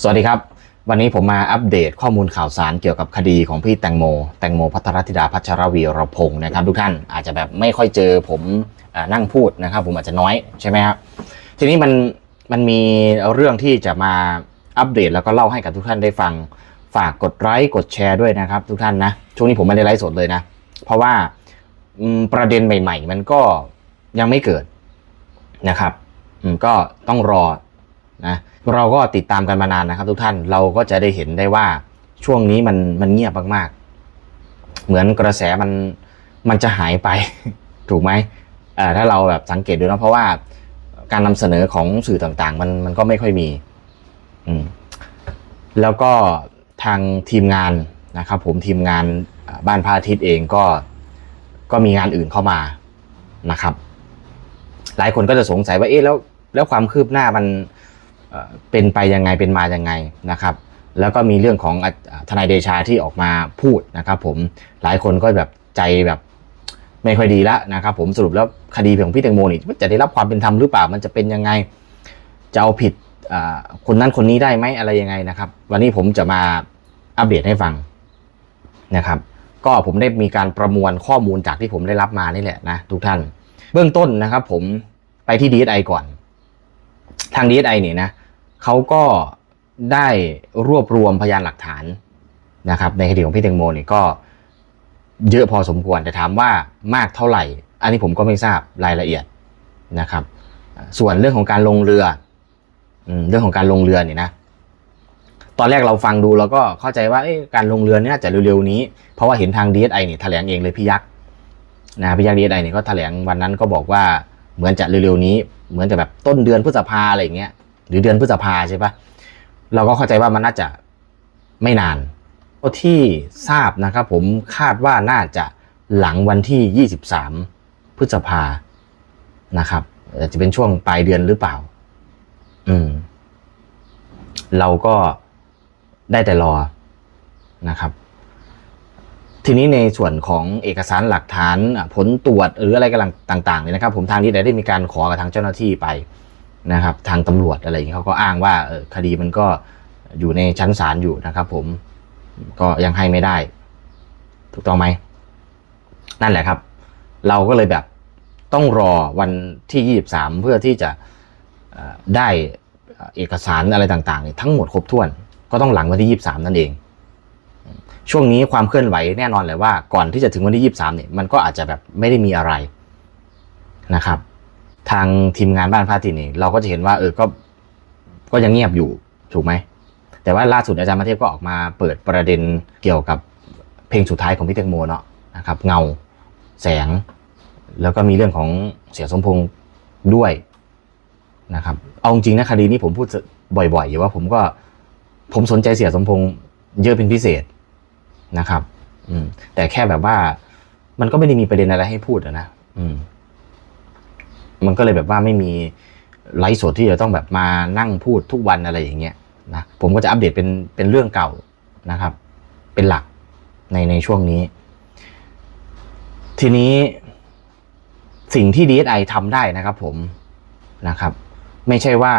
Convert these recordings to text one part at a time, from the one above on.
สวัสดีครับ วันนี้ผมมาอัปเดตข้อมูลข่าวสารเกี่ยวกับคดีของพี่แตงโม แตงโมพัทรธิดาพัชรวีรพงศ์นะครับ ทุกท่านอาจจะแบบไม่ค่อยเจอผมอนั่งพูดนะครับ ผมอาจจะน้อยใช่ไหมครับทีนี้มันมันมีเรื่องที่จะมาอัปเดตแล้วก็เล่าให้กับทุกท่านได้ฟังฝากกดไลค์กดแชร์ด้วยนะครับ ทุกท่านนะช่วงนี้ผมไม่ได้ไลฟ์สดเลยนะ เพราะว่าประเด็นใหม่ ๆ มันก็ยังไม่เกิดนะครับก็ต้องรอนะ เราก็ติดตามกันมานานนะครับ ทุกท่านเราก็จะได้เห็นได้ว่าช่วงนี้มันมันเงียบมากๆ เหมือนกระแสมันมันจะหายไป ถูกไหมเอ่อถ้าเราแบบสังเกตดูนะเพราะว่าการนำเสนอของสื่อต่างๆ มันมันก็ไม่ค่อยมี อืมแล้วก็ทางทีมงานนะครับ ผมทีมงานบ้านพระอาทิตย์เองก็ก็มีงานอื่นเข้ามานะครับ หลายคนก็จะสงสัยว่าเอ๊ะแล้วแล้วความคืบหน้ามัน เป็นไปยังไงเป็นมายังไงนะครับแล้วก็มีเรื่องของทนายเดชาที่ออกมาพูดนะครับผมหลายคนก็แบบใจแบบไม่ค่อยดีล้วนะครับผมสรุปแล้วคดีของพี่แตงโมนี่จะได้รับความเป็นธรรมหรือเปล่ามันจะเป็นยังไงจะเอาผิดคนนั้นคนนี้ได้ไหมอะไรยังไงนะครับ วันนี้ผมจะมาอัปเดตให้ฟังนะครับ ก็ผมได้มีการประมวลข้อมูลจากที่ผมได้รับมานี่แหละนะทุกท่าน เบื้องต้นนะครับ ผมไปที่ DSI ก่อน ทาง DSI เนี่ยนะ เขาก็ได้รวบรวมพยานหลักฐานนะครับในคดีของพี่แตงโมเนี่ยก็เยอะพอสมควรแต่ถามว่ามากเท่าไหร่ อันนี้ผมก็ไม่ทราบรายละเอียดนะครับ ส่วนเรื่องของการลงเรือเรื่องของการลงเรือเนี่ยนะ ตอนแรกเราฟังดูเราก็เข้าใจว่าการลงเรือเนี่ยน่าจะเร็วๆนี้ เพราะว่าเห็นทาง DSI เนี่ยแถลงเองเลยพี่ยักษ์นะพี่ยักษ์ DSI เนี่ยก็แถลงวันนั้นก็บอกว่าเหมือนจะเร็วๆนี้ เหมือนจะแบบต้นเดือนพฤษภาอะไรอย่างเงี้ย รือเดือนพฤษภาใช่ปะเราก็เข้าใจว่ามันน่าจะไม่นานที่ทราบนะครับผมคาดว่าน่าจะหลังวันที่ 23 พฤษภานะครับจะเป็นช่วงปลายเดือนหรือเปล่า อืม เราก็ได้แต่รอนะครับ ทีนี้ในส่วนของเอกสารหลักฐานผลตรวจหรืออะไรกันต่างๆเนี่ยนะครับ ผมทางนี้ได้มีการขอกับทางเจ้าหน้าที่ไป นะครับทางตำรวจอะไรอย่างนี้เขาก็อ้างว่าเออคดีมันก็อยู่ในชั้นศาลอยู่นะครับ ผมก็ยังให้ไม่ได้ ถูกต้องไหมนั่นแหละครับ เราก็เลยแบบต้องรอวันที่ 23 เพื่อที่จะได้เอกสารอะไรต่างๆทั้งหมดครบถ้วน ก็ต้องหลังวันที่ 23 นั่นเอง ช่วงนี้ความเคลื่อนไหวแน่นอนเลยว่า ก่อนที่จะถึงวันที่ 23เนี่ยมันก็อาจจะแบบไม่ได้มีอะไรนะครับ ทางทีมงานบ้านพระอาทิตย์นี่เราก็จะเห็นว่าเออก็ก็ยังเงียบอยู่ถูกไหม แต่ว่าล่าสุดอาจารย์มาเทพก็ออกมาเปิดประเด็นเกี่ยวกับเพลงสุดท้ายของพี่แตงโมเนาะนะครับ เงาแสง แล้วก็มีเรื่องของเสียสมพงษ์ด้วยนะครับ เอาจริงนะคดีนี้ผมพูดบ่อยๆอยู่ว่าผมก็ผมสนใจเสียสมพงษ์เยอะเป็นพิเศษนะครับ อืมแต่แค่แบบว่ามันก็ไม่ได้มีประเด็นอะไรให้พูดอะนะอืม มันก็เลยแบบว่าไม่มีไลฟ์สดที่จะต้องแบบมานั่งพูดทุกวันอะไรอย่างเงี้ยนะผมก็จะอัปเดตเป็นเป็นเรื่องเก่านะครับ เป็นหลักในในช่วงนี้ ทีนี้สิ่งที่ DSI ทำได้นะครับผมนะครับ ไม่ใช่ว่า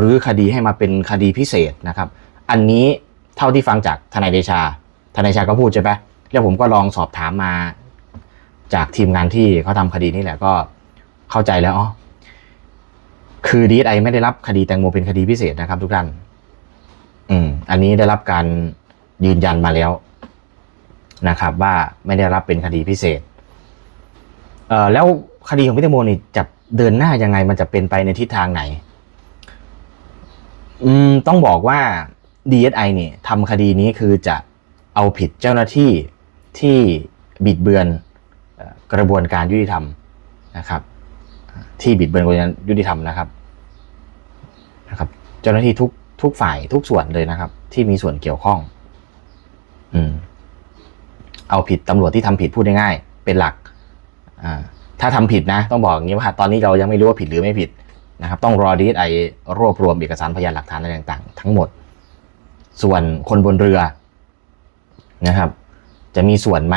รื้อคดีให้มาเป็นคดีพิเศษนะครับ อันนี้เท่าที่ฟังจากทนายเดชา ทนายเดชาก็พูดใช่ไหมแล้วผมก็ลองสอบถามมาจากทีมงานที่เขาทำคดีนี่แหละก็ เข้าใจแล้วอ๋อคือ DSI ไม่ได้รับคดีแตงโมเป็นคดีพิเศษนะครับ ทุกท่าน อืม อันนี้ได้รับการยืนยันมาแล้วนะครับ ว่าไม่ได้รับเป็นคดีพิเศษ เอ่อแล้วคดีของพี่แตงโมนี่จะเดินหน้ายังไงมันจะเป็นไปในทิศทางไหน อืม ต้องบอกว่า DSI เนี่ยทำคดีนี้คือจะเอาผิดเจ้าหน้าที่ที่บิดเบือนกระบวนการยุติธรรมนะครับ ที่บิดเบือนกระบวนการยุติธรรมนะครับนะครับ เจ้าหน้าที่ทุกทุกฝ่ายทุกส่วนเลยนะครับ ที่มีส่วนเกี่ยวข้อง อืม เอาผิดตำรวจที่ทำผิดพูดง่ายๆเป็นหลัก อ่า ถ้าทำผิดนะ ต้องบอกอย่างนี้ว่าตอนนี้เรายังไม่รู้ว่าผิดหรือไม่ผิดนะครับ ต้องรอดีไอรวบรวมเอกสารพยานหลักฐานอะไรต่างๆ ทั้งหมด ส่วนคนบนเรือนะครับ จะมีส่วนไหม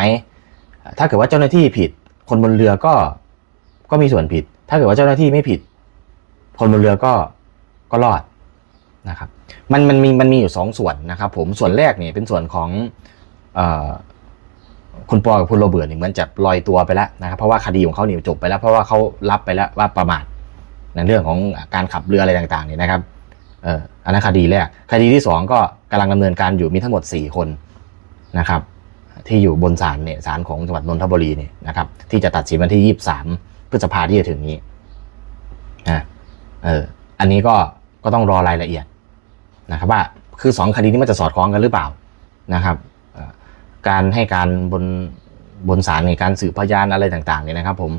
ถ้าเกิดว่าเจ้าหน้าที่ผิด คนบนเรือก็ก็มีส่วนผิด ถ้าเกิดว่าเจ้าหน้าที่ไม่ผิด คนบนเรือก็ก็รอดนะครับมันมันมีมันมีอยู่สองส่วนนะครับผมส่วนแรกเนี่ยเป็นส่วนของคุณปอกับคุณโรเบิร์ตเนี่ยเหมือนจะลอยตัวไปแล้วนะครับเพราะว่าคดีของเขาเนี่ยจบไปแล้ว เพราะว่าเขารับไปแล้วว่าประมาทในเรื่องของการขับเรืออะไรต่างๆเนี่ยนะครับเอออันนั้นคดีแรกคดีที่สองก็กำลังดำเนินการอยู่มีทั้งหมดสี่คนนะครับที่อยู่บนศาลเนี่ยศาลของจังหวัดนนทบุรีเนี่ยนะครับที่จะตัดสินวันที่ยี่สาม พฤษภาที่จะถึงนี้นะเออ อันนี้ก็ก็ต้องรอรายละเอียดนะครับว่าคือสองคดีนี้มันจะสอดคล้องกันหรือเปล่านะครับการให้การบนบนศาลในการสืบพยานอะไรต่างๆเนี่ยนะครับ ผม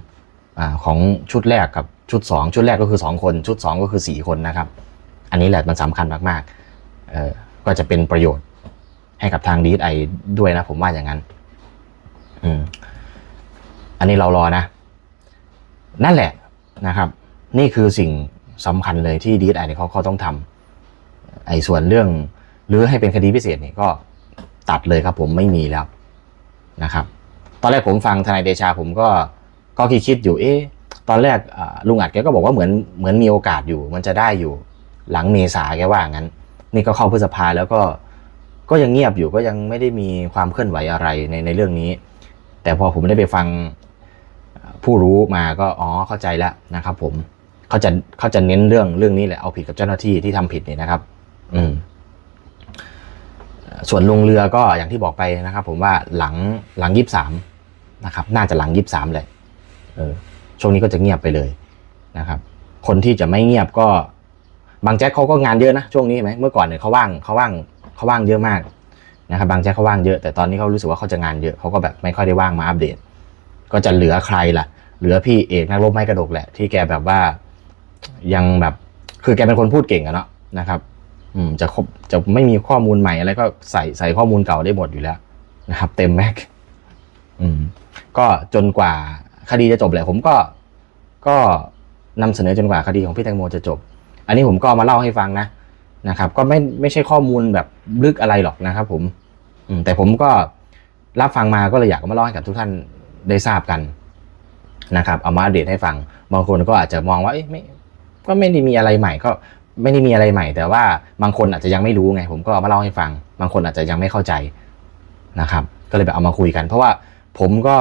อของชุดแรกกับชุดสองชุดแรกก็คือสองคน ชุดสองก็คือสี่คนนะครับ อันนี้แหละมันสำคัญมากๆก็จะเป็นประโยชน์ให้กับทางดีไอด้วยนะ ผมว่าอย่างนั้น อืมอันนี้เรารอนะ นั่นแหละนะครับ นี่คือสิ่งสำคัญเลยที่ดีไอเนี่ยเขาเขาต้องทำไอ้ส่วนเรื่องหรือให้เป็นคดีพิเศษเนี่ยก็ตัดเลยครับผมไม่มีแล้วนะครับ ตอนแรกผมฟังทนายเดชาผมก็ก็คิดคิดอยู่เอ๊ะตอนแรกลุงอัดแกก็บอกว่าเหมือนเหมือนมีโอกาสอยู่ มันจะได้อยู่หลังเมษาแกว่างั้น นี่ก็เข้าพฤษภาแล้วก็ก็ยังเงียบอยู่ก็ยังไม่ได้มีความเคลื่อนไหวอะไรในในเรื่องนี้ แต่พอผมได้ไปฟัง ผู้รู้มาก็อ๋อเข้าใจแล้วนะครับ ผมเขาจะเขาจะเน้นเรื่องเรื่องนี้แหละเอาผิดกับเจ้าหน้าที่ที่ทำผิดนี่นะครับ อืมส่วนลงเรือก็อย่างที่บอกไปนะครับ ผมว่าหลังหลังยี่สามนะครับ น่าจะหลังยี่สามเลยเออช่วงนี้ก็จะเงียบไปเลยนะครับ คนที่จะไม่เงียบก็ บางแจ็คเขาก็งานเยอะนะช่วงนี้เห็นไหมเมื่อก่อนเนี่ยเขาว่างเขาว่างเขาว่างเยอะมากนะครับ บางแจ็คเขาว่างเยอะแต่ตอนนี้เขารู้สึกว่าเขาจะงานเยอะเขาก็แบบไม่ค่อยได้ว่างมาอัปเดต ก็จะเหลือใครล่ะ เหลือพี่เอกนักรบไม้กระดกแหละ ที่แกแบบว่ายังแบบคือแกเป็นคนพูดเก่งอะเนาะนะครับ อืมจะครบจะไม่มีข้อมูลใหม่อะไรก็ใส่ใส่ข้อมูลเก่าได้หมดอยู่แล้วนะครับ เต็มแม็กอืมก็จนกว่าคดีจะจบแหละผมก็ก็นำเสนอจนกว่าคดีของพี่แตงโมจะจบ อันนี้ผมก็มาเล่าให้ฟังนะนะครับ ก็ไม่ไม่ใช่ข้อมูลแบบลึกอะไรหรอกนะครับ ผมอืมแต่ผมก็รับฟังมาก็เลยอยากมาเล่าให้กับทุกท่าน ได้ทราบกันนะครับเอามาอัปเดตให้ฟังบางคนก็อาจจะมองว่าไม่ก็ไม่ได้มีอะไรใหม่ก็ไม่ได้มีอะไรใหม่ แต่ว่าบางคนอาจจะยังไม่รู้ไง ผมก็เอามาเล่าให้ฟัง บางคนอาจจะยังไม่เข้าใจนะครับ ก็เลยแบบเอามาคุยกัน เพราะว่าผมก็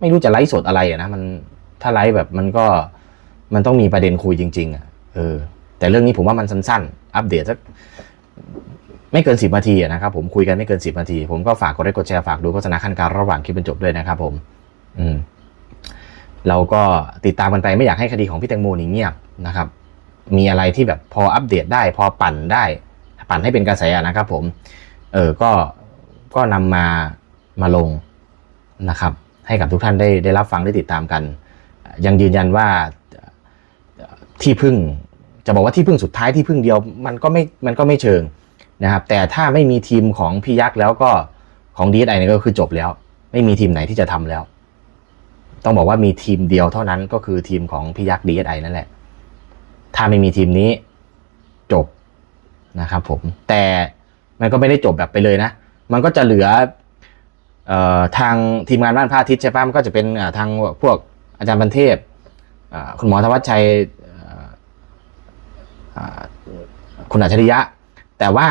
ไม่รู้จะไลฟ์สดอะไรนะมันถ้าไลฟ์แบบมันก็มันต้องมีประเด็นคุยจริง ๆอะเออแต่เรื่องนี้ผมว่ามันสั้นๆ อัปเดตสัก ไม่เกินสิบนาทีนะครับผมคุยกันไม่เกินสิบนาที ผมก็ฝากกดไลค์กดแชร์ฝากดูโฆษณาขั้นการระหว่างคลิปเป็นจบด้วยนะครับผมอืมเราก็ติดตามกันไปไม่อยากให้คดีของพี่แตงโมนี่เงียบนะครับ มีอะไรที่แบบพออัปเดตได้ พอปั่นได้ ปั่นให้เป็นกระแสนะครับ ผม เออก็ก็นำมามาลงนะครับ ให้กับทุกท่านได้ได้รับฟังได้ติดตามกัน ยังยืนยันว่าที่พึ่ง จะบอกว่าที่พึ่งสุดท้ายที่พึ่งเดียว มันก็ไม่มันก็ไม่เชิง นะครับแต่ถ้าไม่มีทีมของพี่ยักษ์แล้วก็ของดีไอเนี่ยก็คือจบแล้ว ไม่มีทีมไหนที่จะทำแล้ว ต้องบอกว่ามีทีมเดียวเท่านั้นก็คือทีมของพี่ยักษ์ดีไอนั่นแหละ ถ้าไม่มีทีมนี้จบนะครับผมแต่มันก็ไม่ได้จบแบบไปเลยนะ มันก็จะเหลือออทางทีมงานบ้านพระอาทิตย์ใช่ปะมันก็จะเป็นทางพวกอาจารย์บันเทพคุณหมอธวัชชัยคุณอัจฉริยะ แต่ว่า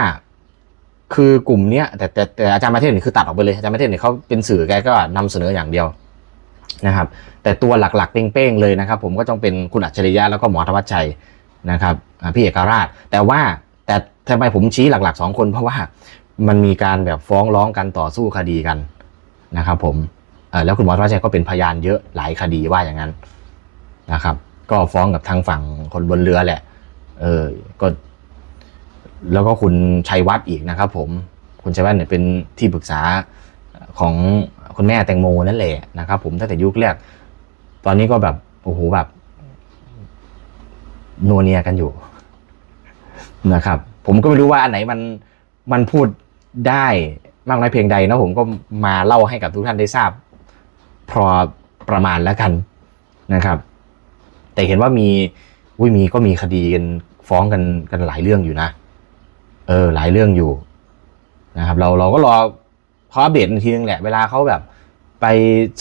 คือกลุ่มเนี้ยแต่แต่แต่อาจารย์ประเทศนี่คือตัดออกไปเลยอาจารย์ประเทศนี่เขาเป็นสื่อแกก็นำเสนออย่างเดียวนะครับ แต่ตัวหลักๆเป้งๆเลยนะครับ ผมก็ต้องเป็นคุณอัจฉริยะแล้วก็หมอธวัชชัยนะครับพี่เอกราช แต่ว่าแต่ทำไมผมชี้หลักๆสองคนเพราะว่ามันมีการแบบฟ้องร้องกันต่อสู้คดีกันนะครับ ผมแล้วคุณหมอธวัชชัยก็เป็นพยานเยอะหลายคดีว่าอย่างนั้นนะครับ ก็ฟ้องกับทางฝั่งคนบนเรือแหละเออก็ แล้วก็คุณชัยวัฒน์อีกนะครับผมคุณชัยวัฒน์เนี่ยเป็นที่ปรึกษาของคุณแม่แตงโมนั่นแหละนะครับผมตั้งแต่ยุคแรก ตอนนี้ก็แบบโอ้โหแบบนัวเนียกันอยู่นะครับ ผมก็ไม่รู้ว่าอันไหนมันมันพูดได้มากน้อยเพียงใดนะผมก็มาเล่าให้กับทุกท่านได้ทราบ พอประมาณแล้วกันนะครับ แต่เห็นว่ามีอุ้ยมีก็มีคดีกันฟ้องกันกันหลายเรื่องอยู่นะ เออ หลายเรื่องอยู่นะครับ เราเราก็รอเขาอัปเดตทีนึงแหละ เวลาเขาแบบ ไป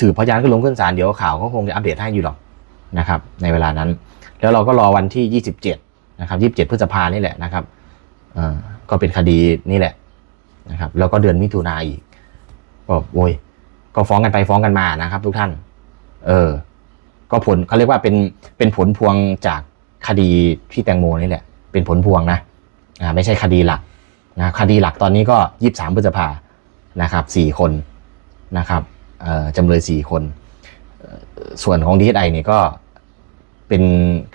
สืบพยานขึ้นลงขึ้นศาลเดี๋ยวข่าวเขาคงจะอัปเดตให้อยู่หรอกนะครับ ในเวลานั้น แล้วเราก็รอวันที่ 27 นะครับ 27 พฤษภานี่แหละนะครับอ่าก็เป็นคดีนี่แหละนะครับ แล้วก็เดือนมิถุนาอีกก็โอ้ยก็ฟ้องกันไปฟ้องกันมานะครับ ทุกท่าน เออ ก็ผลเขาเรียกว่าเป็นเป็นผลพวงจากคดีพี่แตงโมนี่แหละ เป็นผลพวงนะ อ่าไม่ใช่คดีหลักนะคดีหลักตอนนี้ก็ยี่สามพฤษภานะครับสี่คนนะครับจำเลยสี่คน ส่วนของดีไอเนี่ยก็เป็น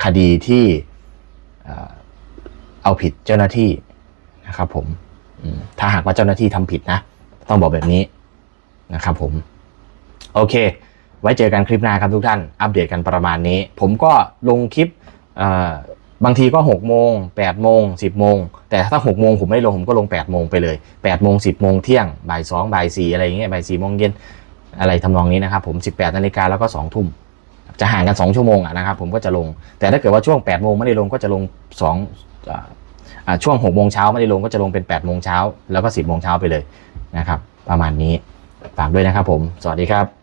คดีที่เอาผิดเจ้าหน้าที่นะครับผมถ้าหากว่าเจ้าหน้าที่ทำผิดนะ ต้องบอกแบบนี้นะครับผม โอเค ไว้เจอกันคลิปหน้าครับทุกท่าน อัปเดตกันประมาณนี้ ผมก็ลงคลิป บางทีก็6โมง8โมง10โมงแต่ถ้า6โมงผมไม่ลงผมก็ลง8โมงไปเลย8โมง10โมงเที่ยงบ่าย2บ่าย4อะไรอย่างเงี้ยบ่าย4โมงเย็นอะไรทำนองนี้นะครับผม18นาฬิกาแล้วก็2ทุ่มจะห่างกัน 2 ชั่วโมงอะนะครับผมก็จะลง แต่ถ้าเกิดว่าช่วง8โมงไม่ได้ลงก็จะลง2อ่าช่วง6โมงเช้าไม่ได้ลงก็จะลงเป็น8โมงเช้าแล้วก็10โมงเช้าไปเลยนะครับประมาณนี้ฝากด้วยนะครับผม สวัสดีครับ